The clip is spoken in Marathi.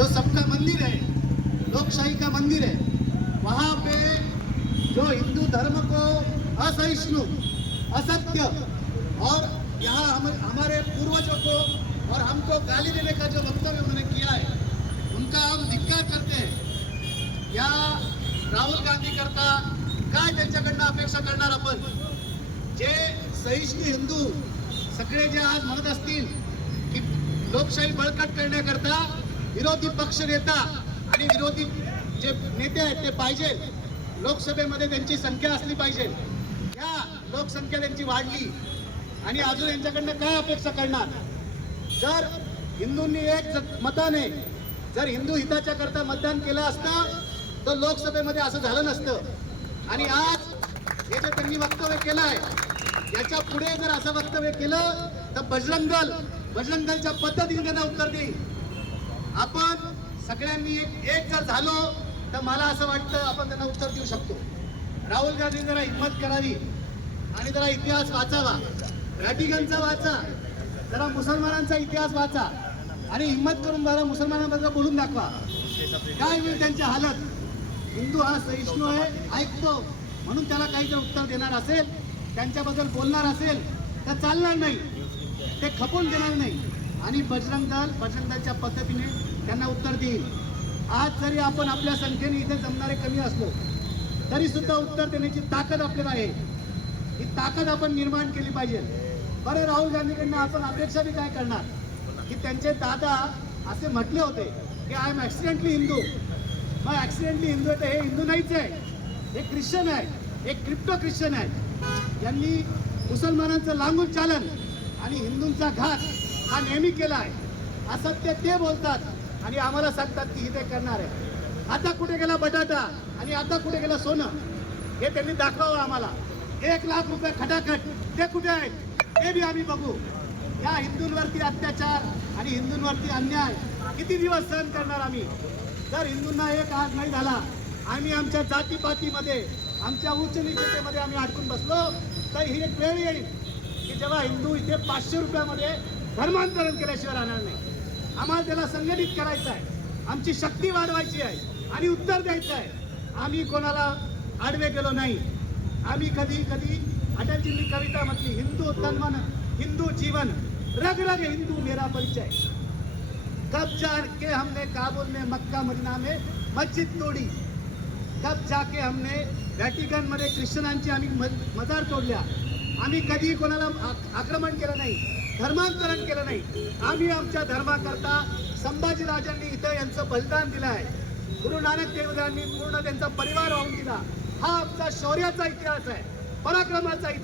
जो सबका मंदिर है, लोकशाही का मंदिर है, वहाँ पे जो हिंदू धर्म को असहिष्णु, असत्य और यहाँ हमारे पूर्वजों को और हमको गाली देने का जो वक्तव्य उन्होंने किया है, उनका हम धिक्कार करते हैं। या राहुल गांधी करता काय त्यांच्याकडनं अपेक्षा करणार आपण? जे सहिष्णू हिंदू सगळे जे आज म्हणत असतील की लोकशाही बळकट करण्याकरता विरोधी पक्ष नेता आणि विरोधी जे नेते आहेत ते पाहिजे, लोकसभेमध्ये त्यांची संख्या असली पाहिजे, या लोकसंख्या त्यांची वाढली आणि अजून यांच्याकडनं काय अपेक्षा करणार? जर हिंदूंनी एक मताने जर हिंदू हिताच्या करता मतदान केलं असतं तर लोकसभेमध्ये असं झालं नसतं। आणि आज हे जे त्यांनी वक्तव्य केलं आहे, याच्या पुढे जर असं वक्तव्य केलं तर बजरंग दलच्या पद्धतीने त्यांना उत्तर देईल। आपण सगळ्यांनी एक जर झालो तर मला असं वाटतं आपण त्यांना उत्तर देऊ शकतो। राहुल गांधी जरा हिम्मत करावी आणि जरा इतिहास वाचावा, व्हॅटिकनचा वाचा, जरा मुसलमानांचा इतिहास वाचा आणि हिम्मत करून जरा मुसलमानांबद्दल बोलून दाखवा काय होईल त्यांची हालत। हिंदू हा सहिष्णू आहे, ऐकतो म्हणून त्याला काही जर उत्तर देणार असेल, त्यांच्याबद्दल बोलणार असेल तर चालणार नाही, ते खपून देणार नाही आणि बजरंग दलच्या पद्धतीने त्यांना उत्तर देईल। आज जरी आपण आपल्या संख्येने इथे जमणारे कमी असलो तरी सुद्धा उत्तर देण्याची ताकद आपल्याला आहे। ही ताकद आपण निर्माण केली पाहिजे। बरं, राहुल गांधीकडनं आपण अपेक्षा बी काय करणार की त्यांचे दादा असे म्हटले होते की आय एम ॲक्सिडेंटली हिंदू। मग ॲक्सिडेंटली हिंदू आहे, हे हिंदू नाहीच आहे, हे ख्रिश्चन आहे, एक क्रिप्टो ख्रिश्चन आहे। यांनी मुसलमानांचं लांबून चालन आणि हिंदूंचा घात हा नेहमी केला आहे। असत्य ते बोलतात आणि आम्हाला सांगतात की हे ते करणार आहे। आता कुठे गेला बटाटा आणि आता कुठे गेला सोनं, हे त्यांनी दाखवावं आम्हाला। 1 लाख रुपये खटाखट ते कुठे आहेत ते बी आम्ही बघू। या हिंदूंवरती अत्याचार आणि हिंदूंवरती अन्याय किती दिवस सहन करणार आम्ही? जर हिंदूंना एक आज नाही झाला, आम्ही आमच्या जातीपातीमध्ये, आमच्या उच्च नीचतेमध्ये आम्ही अडकून बसलो तर ही एक वेळ येईल की जेव्हा हिंदू इथे 500 रुपयामध्ये धर्मांतरण केल्याशिवाय राहणार नाही। आम्हाला त्याला संघटित करायचं आहे, आमची शक्ती वाढवायची आहे आणि उत्तर द्यायचं आहे। आम्ही कोणाला आडवे गेलो नाही। आम्ही कधी अटलजींनी कविता म्हटली, हिंदू तन मन हिंदू जीवन, रग रग हिंदू मेरा परिचय। कब जाके हमने काबुल में मक्का मदीना में मस्जिद तोडी, कब जाके हमने व्हॅटिकन मध्ये ख्रिश्चनांची आम्ही मजार तोडल्या। आम्ही कधी कोणाला आक्रमण केलं नाही, धर्मांतरण केलं नाही। आम्ही आमच्या धर्माकरता संभाजीराजांनी इथं यांचं बलिदान दिलं आहे। गुरु नानक देवरायांनी पूर्ण त्यांचा परिवार वाहून दिला। हा आमचा शौर्याचा इतिहास आहे, पराक्रमाचा इतिहास।